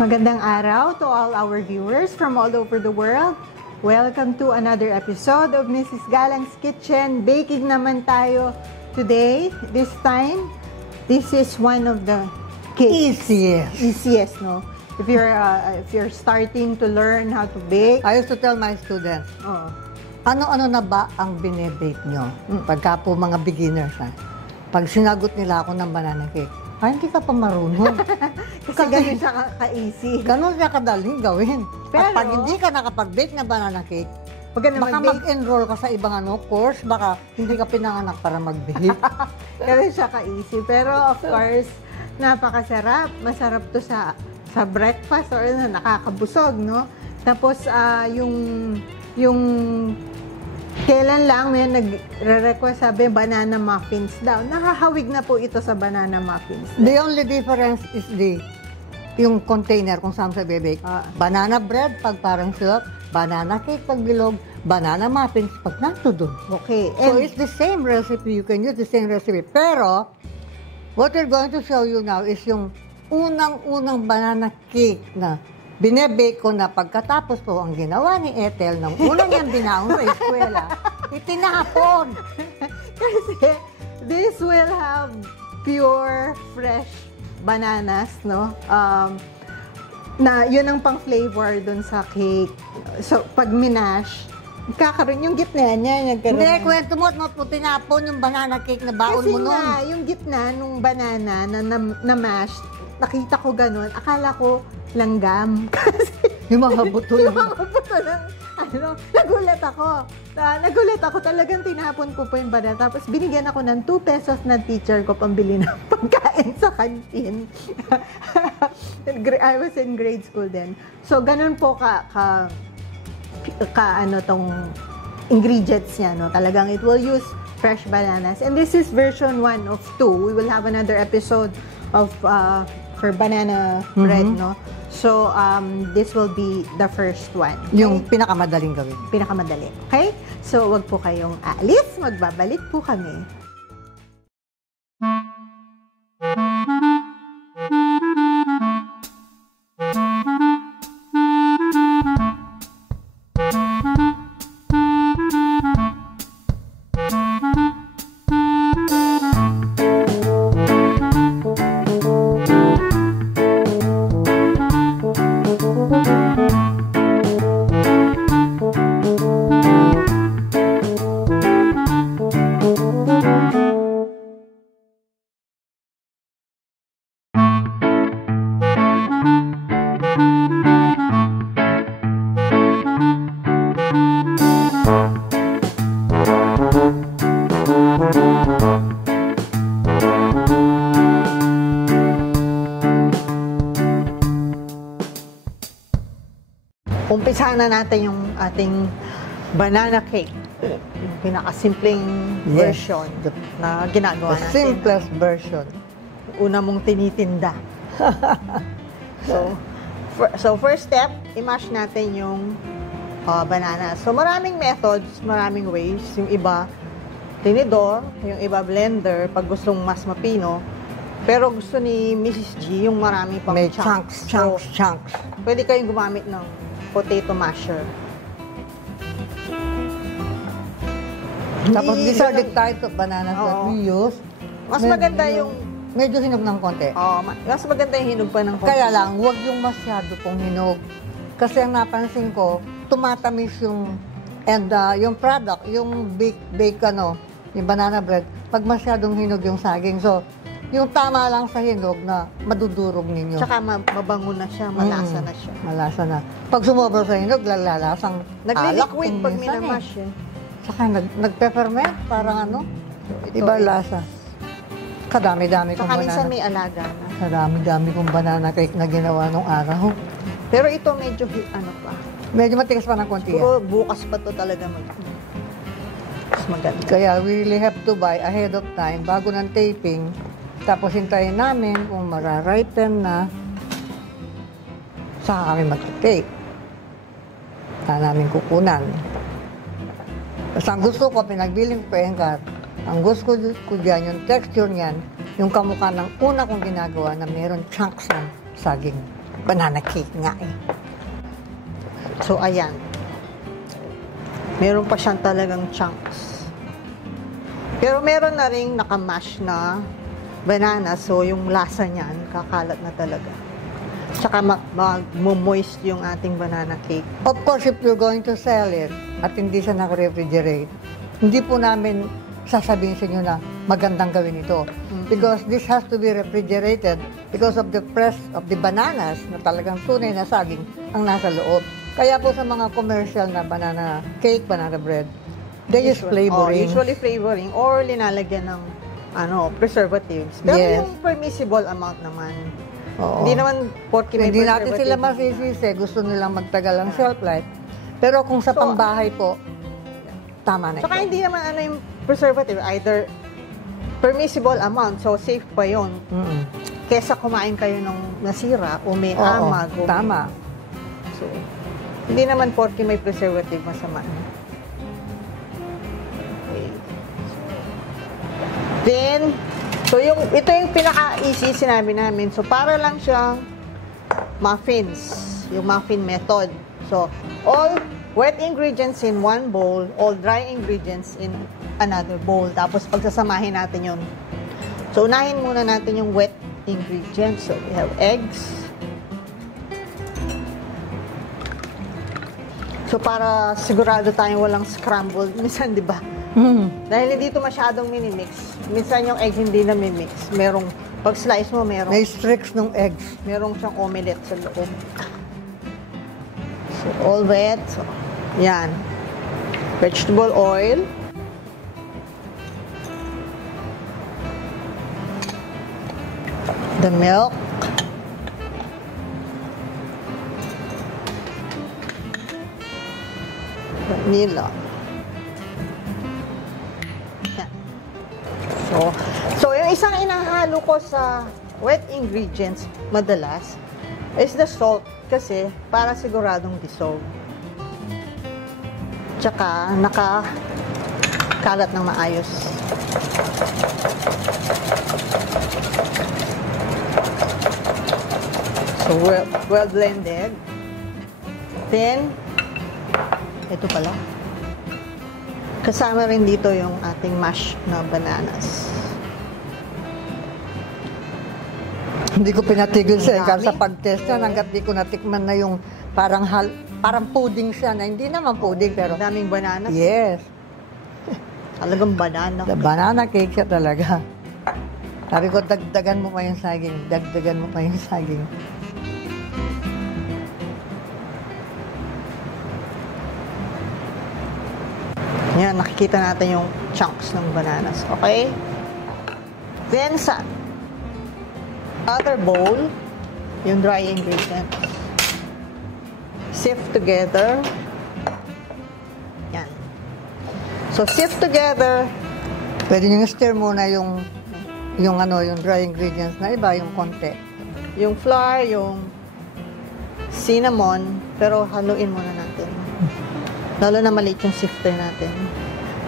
Magandang araw to all our viewers from all over the world. Welcome to another episode of Mrs. Galang's Kitchen. Baking naman tayo today. This time, this is one of the cakes. Easiest, no? If you're starting to learn how to bake. I used to tell my students, ano-ano na ba ang binibake nyo? Pagka po mga beginners, pag sinagot nila ako ng banana cake, hindi ka pa marunong. Kasi ganun siya ka-easy. Ganun siya kadaling gawin. Pero, at pag hindi ka nakapag-bake ng banana cake, baka mag-enroll ka sa ibang course, baka hindi ka pinanganak para mag-bake. Ganun siya ka-easy. Pero of course, napakasarap. Masarap to sa breakfast or nakakabusog, no? Tapos, yung kailan lang may nagre-request, sabi, banana muffins daw. Nakahawig na po ito sa banana muffins. The only difference is yung container kung saan sa bebek. Banana bread pag parang syrup, banana cake pag bilog, banana muffins pag natudon. Okay. So it's the same recipe. You can use the same recipe. Pero, what we're going to show you now is yung unang-unang banana cake na binebake ko na pagkatapos po ang ginawa ni Ethel ng unang niyang binaon sa eskwela, itinapon. Kasi this will have pure, fresh bananas, no? Na yun ang pang-flavor dun sa cake. So, pag minash, kakaroon yung gitna niya. Hindi, kwento mo at tinapon yung banana cake na baon kasi mo nun. Kasi nga, yung gitna nung banana na mash, nakita ko ganun, akala ko langgam. Kasi yung mga buto yung mga buto ng, nagulat ako. Nagulat ako, talagang tinapon ko po yung banana. Tapos binigyan ako ng 2 pesos ng teacher ko pambili ng pagkain sa kantin. I was in grade school then. So, ganun po tong ingredients niya, no? Talagang it will use fresh bananas. And this is version 1 of 2. We will have another episode of for banana bread, no? So, this will be the first one. Okay? Yung pinakamadaling gawin. Pinakamadali. Okay? So, wag po kayong aalis. Magbabalik po kami. Umpisa na natin yung ating banana cake. Yung pinakasimpleng version na ginagawa natin. The simplest version. Una mong tinitinda. So first step, i-mash natin yung banana. So maraming methods, maraming ways. Yung iba, tinidor, yung iba blender, pag gustong mas mapino. Pero gusto ni Mrs. G yung marami pang may chunks. Pwede kayong gumamit ng potato masher. Tapos these are the types of bananas that we use. Mas maganda yung medyo hinog ng konti. Mas maganda yung hinog pa ng konti. Kaya lang, huwag yung masyado pong hinog. Kasi ang napansin ko, tumatamis yung yung product, yung bake yung banana bread, pag masyadong hinog yung saging. So, yung tama lang sa hinog na madudurog ninyo. Tsaka mabango na siya, malasa na siya. Malasa na. Pag sumobra sa hinog, lalasang nagliliquid pag minamash eh. Tsaka nagpe-ferment, parang iba lasa. Kadami-dami kong banana. Tsaka minsan may alaga na. Kadami-dami kong banana cake na ginawa nung araw. Pero ito medyo, pa. Medyo matigas pa ng konti. Puro bukas pa to talaga mas maganda. Kaya we really have to buy ahead of time bago ng taping. Tapos hintayin namin kung mararipen na, saka kami mag-tape. Saka namin kukunan. Tapos ang gusto ko, pinagbiling ko ang gusto ko dyan, yung texture niyan, yung kamukha ng una kong ginagawa na mayroon chunks ng saging. banana cake nga eh. So, ayan. Meron pa siyang talagang chunks. Pero meron na rin nakamash na banana. So, yung lasa niyan, kakalat na talaga. Tsaka mag-moist yung ating banana cake. Of course, if you're going to sell it at hindi siya naka-refrigerate, hindi po namin sasabihin sa inyo na magandang gawin ito. Because this has to be refrigerated because of the press of the bananas na talagang tunay na saging ang nasa loob. Kaya po sa mga commercial na banana cake, banana bread, they use flavoring. Usually flavoring or linalagyan ng preservatives. Pero Yes. yung permissible amount naman. Oo. Hindi naman porke may Hindi natin preservative. sila masisisi, gusto nilang magtagal ang shelf life. Pero kung sa So, pambahay po, tama na Saka ito. hindi naman yung preservative, either permissible amount, so safe pa yun. Mm-mm. Kesa kumain kayo ng nasira o may Oo, amag. O tama. So, hindi naman porke may preservative masama. Okay. Then, so ito yung pinaka-easy sinabi namin. So, para lang siyang muffins. Yung muffin method. So, all wet ingredients in one bowl, all dry ingredients in another bowl. Tapos, pagsasamahin natin yun. So, unahin muna natin yung wet ingredients. So, we have eggs. So, para sigurado tayong walang scrambled. Minsan, di ba? Dahil hindi ito masyadong minimix. Minsan yung eggs hindi na mimix. Merong, pag slice mo, May streaks ng eggs. merong siyang omelette sa loob. So, all wet. So, yan. Vegetable oil. The milk. Vanilla. Yan. So yung isang inahalo ko sa wet ingredients madalas is the salt kasi para siguradong dissolve. Tsaka nakakalat ng maayos. So well blended. Then ito pala. Kasama rin dito yung ating mashed na bananas. Hindi ko pinatigil sa Ang Ekar sa dami. pag-test yan hanggat di ko natikman na yung parang pudding siya na hindi naman pudding pero Ang daming bananas. yes, Talagang banana. the banana cake siya talaga. Sabi ko, dagdagan mo pa yung saging, dagdagan mo pa yung saging. Yan, nakikita natin yung chunks ng bananas. Okay? Then, sa other bowl, yung dry ingredients. Sift together. Yan. So, sift together. Pwede nyo stir muna yung dry ingredients na iba, yung konti. Yung flour, yung cinnamon, pero haluin muna natin. Lalo na maliit yung sifter natin.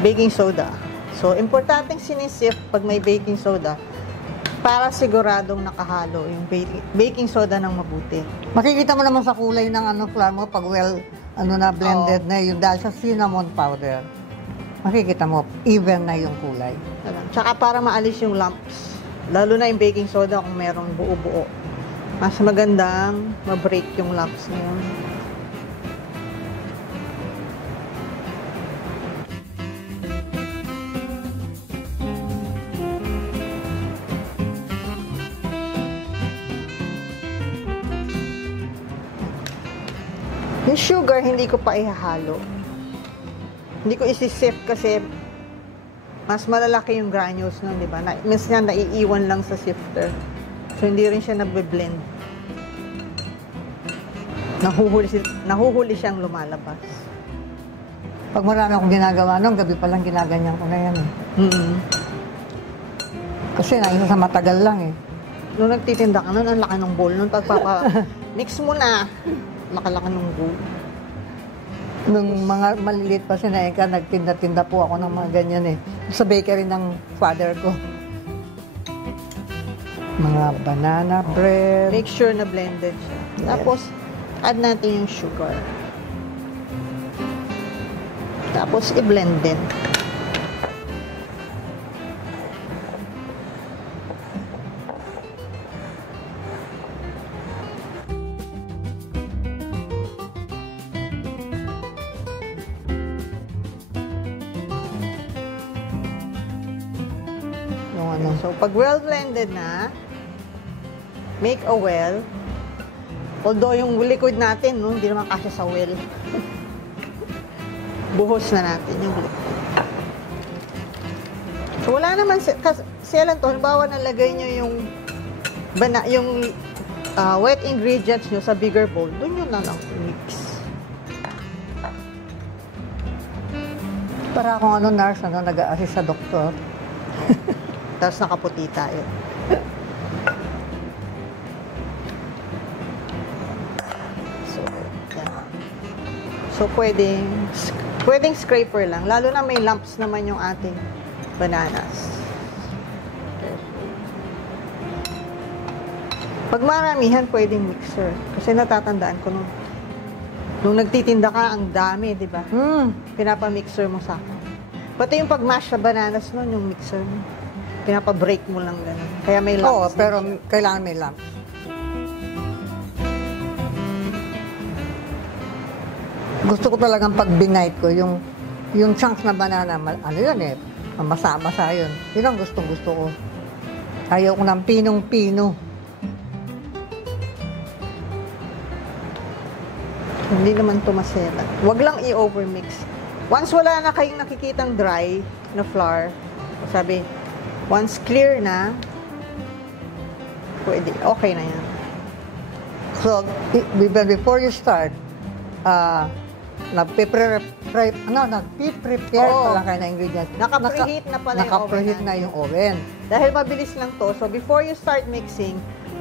Baking soda. So, importanteng sinisift pag may baking soda para siguradong nakahalo yung baking soda ng mabuti. Makikita mo naman sa kulay ng flour mo pag blended na yun dahil sa cinnamon powder. Makikita mo, even na yung kulay. Tsaka para maalis yung lumps. Lalo na yung baking soda kung merong buo-buo. Mas magandang ma-break yung lumps na yun. Yung sugar, hindi ko pa ihahalo. Hindi ko isi-sift kasi mas malalaki yung granules nun, di ba? Minsan naiiwan lang sa sifter. So, hindi rin siya nagbe-blend. Nahuhuli siyang lumalabas. Pag marami akong ginagawa nung gabi pa lang ginaganyan ko na yan eh. Kasi naisa sa matagal lang eh. Nung nagtitinda ka nun, ang laki ng bowl. Nung mix mo na, laki-laki ng bowl. Nung mga maliliit pa si Naika, nagtinda-tinda po ako ng mga ganyan eh. Sa bakery ng father ko. Mga banana bread. Make sure na blended siya. Yes. Tapos, add natin yung sugar. Tapos, i-blend din. Yung ano. So, pag well blended na, make a well. Although yung liquid natin, no, hindi naman kasi sa well. Buhos na natin yung liquid. So, wala naman, kasi lang to, halimbawa nalagay nyo yung wet ingredients nyo sa bigger bowl, doon nyo na lang mix. Para akong nurse, nag-a-assist sa doktor. Tapos nakaputi tayo. So, yan. So, pwedeng scraper lang. Lalo na may lumps naman yung ating bananas. Pag maramihan, pwedeng mixer. Kasi natatandaan ko nung nagtitinda ka, ang dami, di ba? Pinapamixer mo sa akin. Pati yung pag-mash sa bananas nun, yung mixer mo. Pinapa-break mo lang gano'n. Kaya may lumps. Oo, pero kailangan may lumps. Gusto ko talagang pag binight ko, yung chunks na banana, ano yun eh, masa-masa yun. Yun ang gustong-gusto ko. Ayaw ko ng pinong-pino. Hindi naman ito masela. Huwag lang i-overmix. Once wala na kayong nakikitang dry na flour, sabi, once clear na, pwede. Okay na yan. So, before you start, nagpe-prepare Oo. pala kayo ng ingredients. Naka-preheat na pala yung oven Naka-preheat na yung oven. Dahil mabilis lang to, so before you start mixing,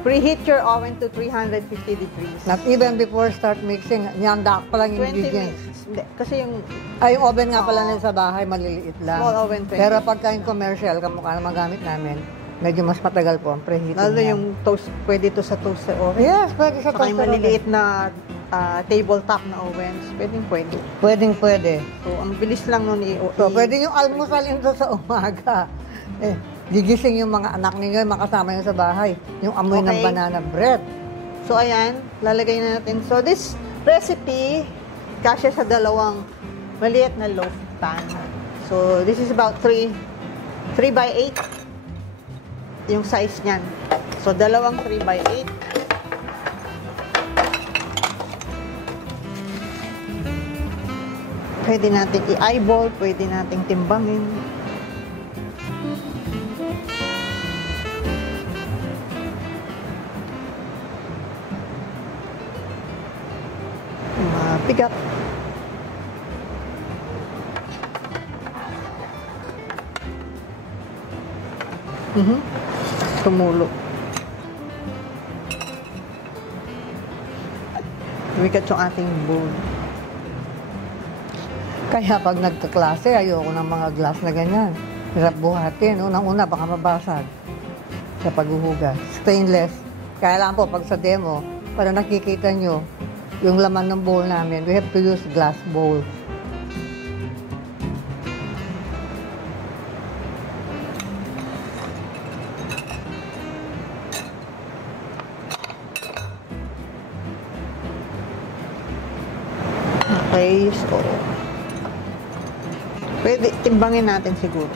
preheat your oven to 350 degrees. Not even before start mixing, niyanda pa lang yung 20 ingredients. minutes. Hindi, kasi yung Yung oven nga pala nila sa bahay, maliliit lang. small oven, 20. Pero pagka yung commercial, kamukha na magamit namin, medyo mas matagal po ang preheating lalo niya. yung toast, pwede to sa toaster oven. Yes, pwede sa Saka yung toaster maliliit oven. na tabletop na ovens, pwede. Pwede. So, ang bilis lang nun So, pwede yung almusalin to sa umaga. Gigising yung mga anak ninyo, yung makasama nyo sa bahay. Yung amoy ng Okay. banana bread. So, ayan, lalagay na natin. So, this recipe, kasya sa dalawang maliit na loaf pan. So, this is about 3 by 8 yung size niyan. So, dalawang 3 by 8. Pwede natin i-eyeball, pwede natin timbangin. Mabigat. Tumulo. Mabigat yung ating bowl. Kaya pag nagkaklase, ayoko ng mga glass na ganyan. Hirap buhatin. Unang-una, baka mabasag sa paghuhugas. Stainless. Kaya lang po, pag sa demo, para nakikita nyo yung laman ng bowl namin, we have to use glass bowl. Okay, so pwede, timbangin natin siguro.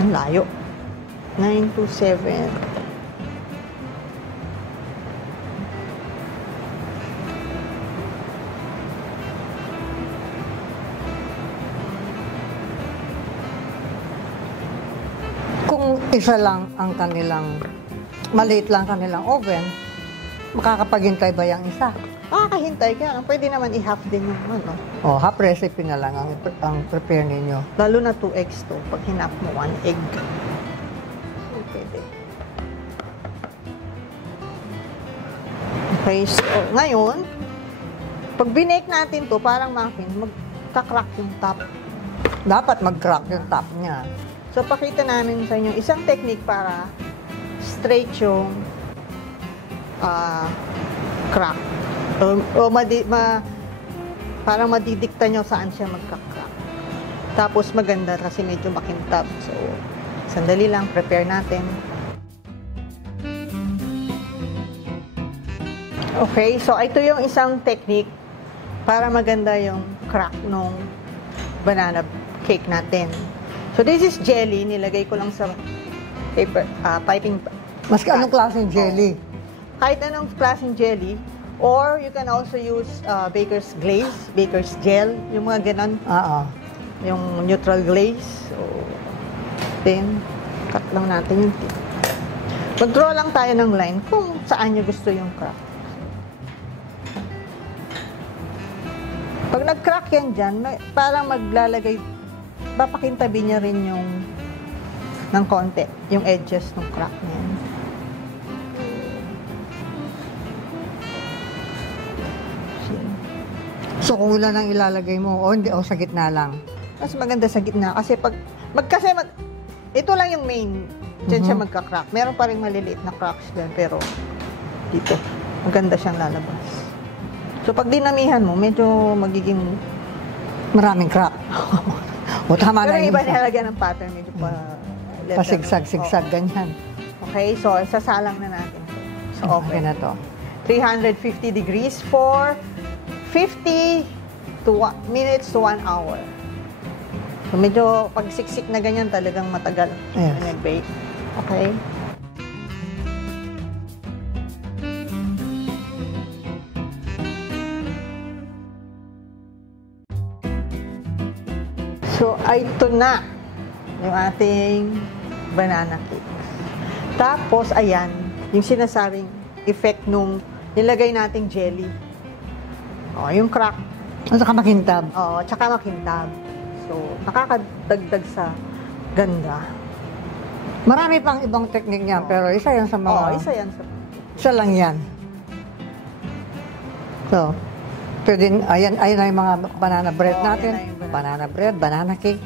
Ang layo. 927. Kung isa lang ang kanilang, maliit lang kanilang oven, makakapaghintay ba yung isa? Makakahintay ka. Pwede naman i-half din yung ano. O, half recipe na lang ang prepare ninyo. Lalo na 2 eggs to. Pag hinap mo 1 egg. So, pwede. Okay, so ngayon, pag binake natin to, parang muffin, magka-crack yung top. Dapat mag-crack yung top niya. So, pakita namin sa inyo isang technique para straight yung crack. Parang madidikta nyo saan siya magka-crack. Tapos maganda kasi medyo makintab. So, sandali lang, prepare natin. Okay, so ito yung isang technique para maganda yung crack nung banana cake natin. So, this is jelly. Nilagay ko lang sa paper, piping. Mas anong klaseng jelly? Kahit anong klaseng jelly. Or you can also use baker's glaze, baker's gel, yung mga ganon. Oo. Yung neutral glaze. So, then, cut lang natin yung tip. Mag-draw lang tayo ng line kung saan nyo gusto yung crack. Pag nag-crack yan dyan, parang maglalagay, papakintabi niya rin yung ng konti, yung edges ng crack niyan. So, kung ilan ang ilalagay mo, o hindi, o sa gitna lang. Mas maganda sa gitna kasi ito lang yung main, dyan siya magka-crack. Meron pa rin maliliit na cracks dyan, pero dito, maganda siyang lalabas. So, pag dinamihan mo, medyo magiging maraming crack. O tama pero na yun. Pero iba nilagyan ng pattern, medyo pasigsag-sigsag, ganyan. Okay, so isasalang na natin. So, Okay na to. 350 degrees for 50 minutes to 1 hour. So, medyo pag siksik na ganyan, talagang matagal na nag-bake. Okay? So, ito na yung ating banana cake. Tapos, ayan, yung sinasabing effect nung nilagay nating jelly. O, yung crack. At saka makintab. O, tsaka makintab. So, nakakadagdag sa ganda. Marami pang ibang technique niya, pero isa yan sa mga... Isa yan sa... Isa lang yan. So, pwede, ayan na yung mga banana bread natin. Banana bread, banana cake,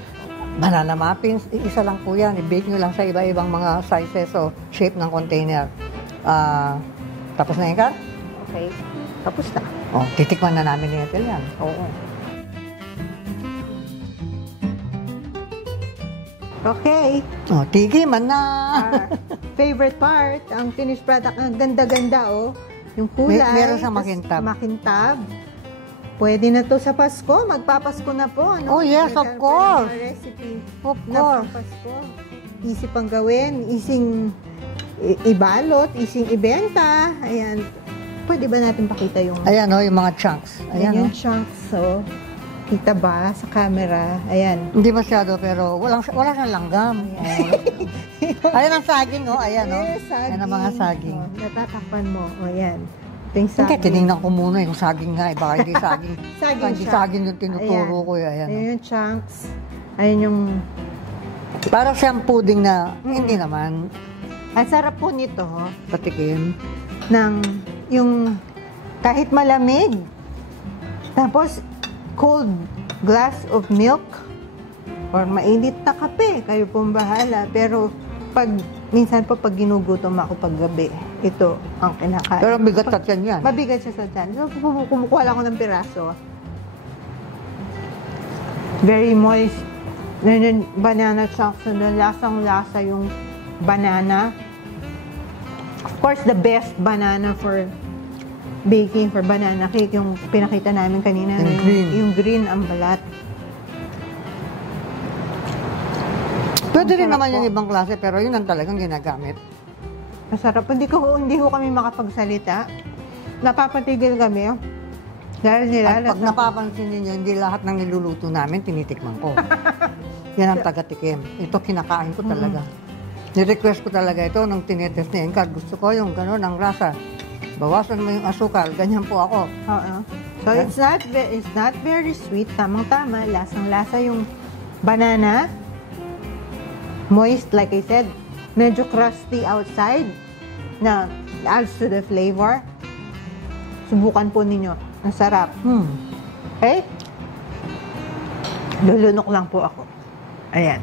banana muffins. Isa lang po yan. I-bake nyo lang sa iba-ibang mga sizes o shape ng container. Tapos na yun, Kat? Okay. Tapos na. O, titikman na namin ni Ethel yan. Oo. Okay. O, tikiman na! Favorite part, ang finished product. Ang ganda-ganda, oh. Yung kulay. Meron sa makintab. Makintab. Pwede na to sa Pasko. Magpapasko na po. Ano? Oh, yes, of course. Recipe. Of course. Pasko. Easy pang gawin. Easy ibalot. Easy ibenta. Ayan. Pwede ba natin pakita yung... Ayan, o, yung mga chunks. Ayan, yung chunks, so... Kita ba sa camera? Ayan. Hindi masyado, pero wala siyang langgam. Ayan ang saging, oh. Ayan, oh. Ayan ang mga saging. Oh, natatakpan mo. O, ayan. Ito yung saging. Hindi, tinignan ko muna yung saging nga. Baka hindi saging. Hindi saging yung tinuturo ko. Ayan. Ayan yung chunks. Ayan yung... Para siyang pudding na, hindi naman. Ang sarap po nito, patikim. Yung kahit malamig. Tapos, cold glass of milk or mainit na kape, kayo pong bahala. Pero minsan po pag ginugutom ako paggabi, ito ang kinakain. Pero bigat sa tiyan yan. Mabigat siya sa tiyan. So, kumukuha lang ako ng piraso. Very moist. Yung banana chunks na lasang-lasa yung banana. Of course, the best banana for baking, for banana cake, yung pinakita namin kanina. Yung green ang balat. Pwede rin naman yung ibang klase, pero yun ang talagang ginagamit. Masarap. Hindi ko kami makapagsalita. Napapatigil kami. Dahil nila... At pag napapansin niyo, hindi lahat ng niluluto namin, tinitikman ko. Yan ang taga-tikim. Ito, kinakain ko talaga. Ni-request ko talaga ito nung tinitest niya. Gusto ko yung gano'n, ang rasa. Bawasan mo yung asukal. Ganyan po ako. Oo. So, it's not very sweet. Tamang-tama. Lasang-lasa yung banana. Moist, like I said. Medyo crusty outside. Na adds to the flavor. Subukan po ninyo. Ang sarap. Okay? Lulunok lang po ako. Ayan.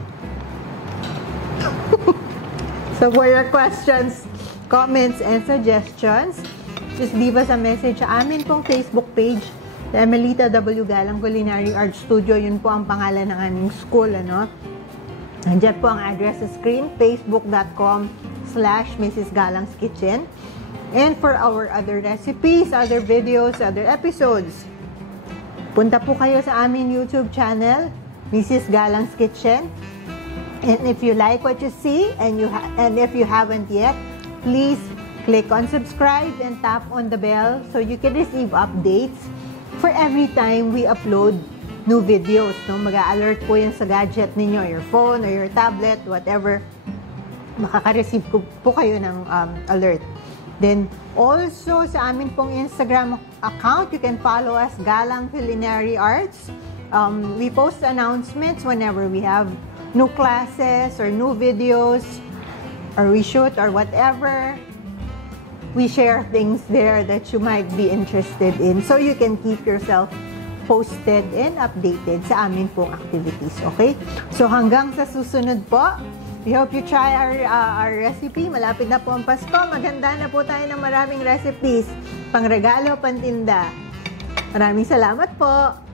So for your questions, comments, and suggestions, just leave us a message sa amin pong Facebook page, the Emelita W. Galang Culinary Arts Studio. Yun po ang pangalan ng aming school, ano? Nandiyan po ang address sa screen, facebook.com/Mrs. Galang's Kitchen. And for our other recipes, other videos, other episodes, punta po kayo sa aming YouTube channel, Mrs. Galang's Kitchen. And if you like what you see, and if you haven't yet, please click on subscribe and tap on the bell so you can receive updates for every time we upload new videos. No? Mag-a-alert po yan sa gadget ninyo, your phone or your tablet, whatever. Makaka-receive po kayo ng alert. Then, also sa amin pong Instagram account, you can follow us, Galang Culinary Arts. We post announcements whenever we have new classes or new videos, or we shoot or whatever. We share things there that you might be interested in, so you can keep yourself posted and updated sa amin pong activities, okay? So hanggang sa susunod po, we hope you try our recipe. Malapit na po ang Pasko. Maghanda na po tayo ng maraming recipes. Pangregalo, pantinda. Maraming salamat po.